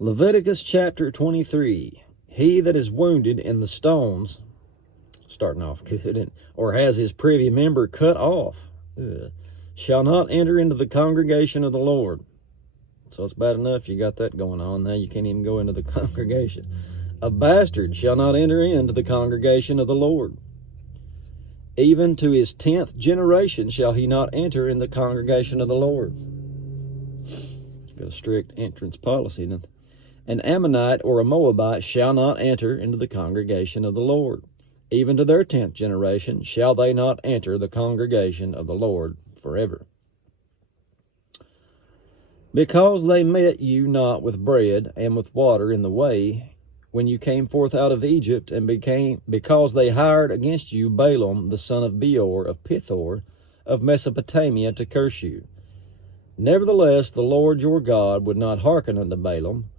Leviticus chapter 23. He that is wounded in the stones, starting off good, or has his privy member cut off, shall not enter into the congregation of the Lord. So it's bad enough you got that going on. Now you can't even go into the congregation. A bastard shall not enter into the congregation of the Lord. Even to his 10th generation shall he not enter in the congregation of the Lord. It's got a strict entrance policy, doesn't it? An Ammonite or a Moabite shall not enter into the congregation of the Lord. Even to their 10th generation shall they not enter the congregation of the Lord forever. Because they met you not with bread and with water in the way, when you came forth out of Egypt, and because they hired against you Balaam the son of Beor of Pithor of Mesopotamia to curse you. Nevertheless, the Lord your God would not hearken unto Balaam,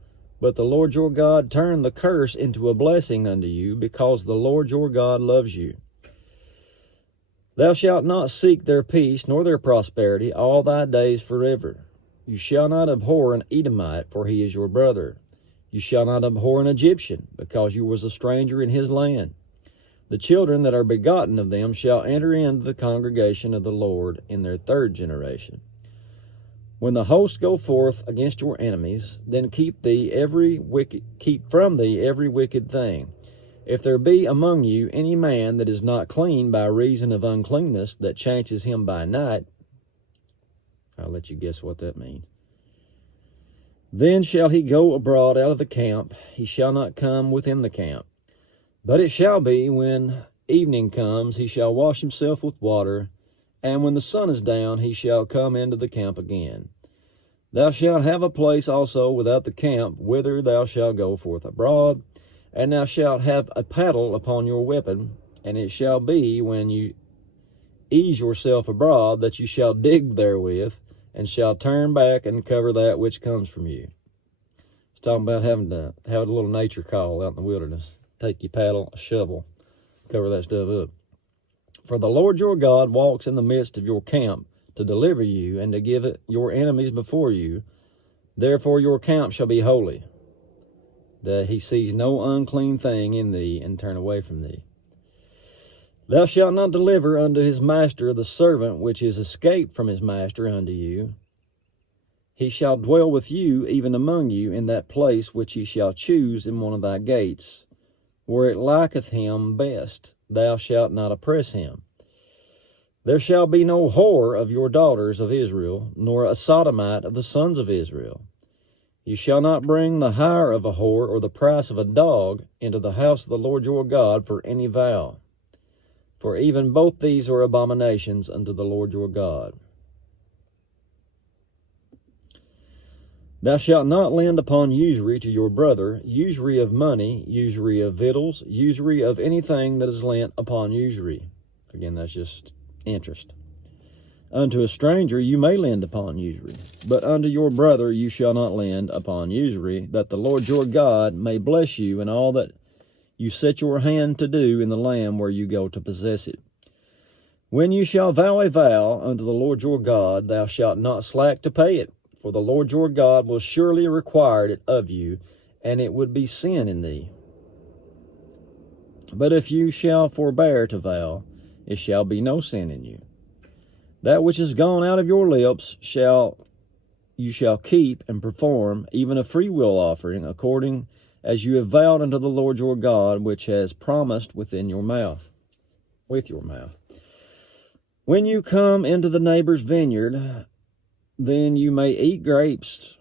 but the Lord your God turned the curse into a blessing unto you, because the Lord your God loves you. Thou shalt not seek their peace nor their prosperity all thy days forever. You shall not abhor an Edomite, for he is your brother. You shall not abhor an Egyptian, because you was a stranger in his land. The children that are begotten of them shall enter into the congregation of the Lord in their 3rd generation. When the hosts go forth against your enemies, then keep from thee every wicked thing. If there be among you any man that is not clean by reason of uncleanness, that chances him by night, I'll let you guess what that means. Then shall he go abroad out of the camp, he shall not come within the camp. But it shall be, when evening comes, he shall wash himself with water, and when the sun is down, he shall come into the camp again. Thou shalt have a place also without the camp, whither thou shalt go forth abroad, and thou shalt have a paddle upon your weapon, and it shall be, when you ease yourself abroad, that you shall dig therewith, and shall turn back and cover that which comes from you. It's talking about having to have a little nature call out in the wilderness. Take your paddle, a shovel, cover that stuff up. For the Lord your God walks in the midst of your camp to deliver you and to give your enemies before you. Therefore your camp shall be holy, that he sees no unclean thing in thee and turn away from thee. Thou shalt not deliver unto his master the servant which is escaped from his master unto you. He shall dwell with you, even among you, in that place which he shall choose in one of thy gates, where it liketh him best. Thou shalt not oppress him. There shall be no whore of your daughters of Israel, nor a sodomite of the sons of Israel. You shall not bring the hire of a whore or the price of a dog into the house of the Lord your God for any vow. For even both these are abominations unto the Lord your God. Thou shalt not lend upon usury to your brother, usury of money, usury of victuals, usury of anything that is lent upon usury. Again, that's just interest. Unto a stranger you may lend upon usury, but unto your brother you shall not lend upon usury, that the Lord your God may bless you in all that you set your hand to do in the land where you go to possess it. When you shall vow a vow unto the Lord your God, thou shalt not slack to pay it, for the Lord your God will surely require it of you, and it would be sin in thee. But if you shall forbear to vow, it shall be no sin in you. That which is gone out of your lips you shall keep and perform, even a freewill offering, according as you have vowed unto the Lord your God, which has promised with your mouth. When you come into the neighbor's vineyard, then you may eat grapes.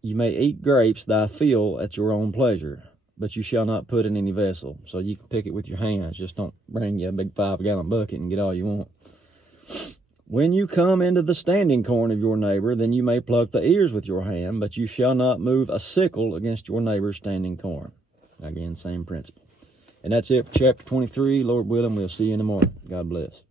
You may eat grapes thy fill at your own pleasure, but you shall not put in any vessel. So you can pick it with your hands. Just don't bring you a big 5-gallon bucket and get all you want. When you come into the standing corn of your neighbor, then you may pluck the ears with your hand, but you shall not move a sickle against your neighbor's standing corn. Again, same principle. And that's it for chapter 23. Lord willing, we'll see you in the morning. God bless.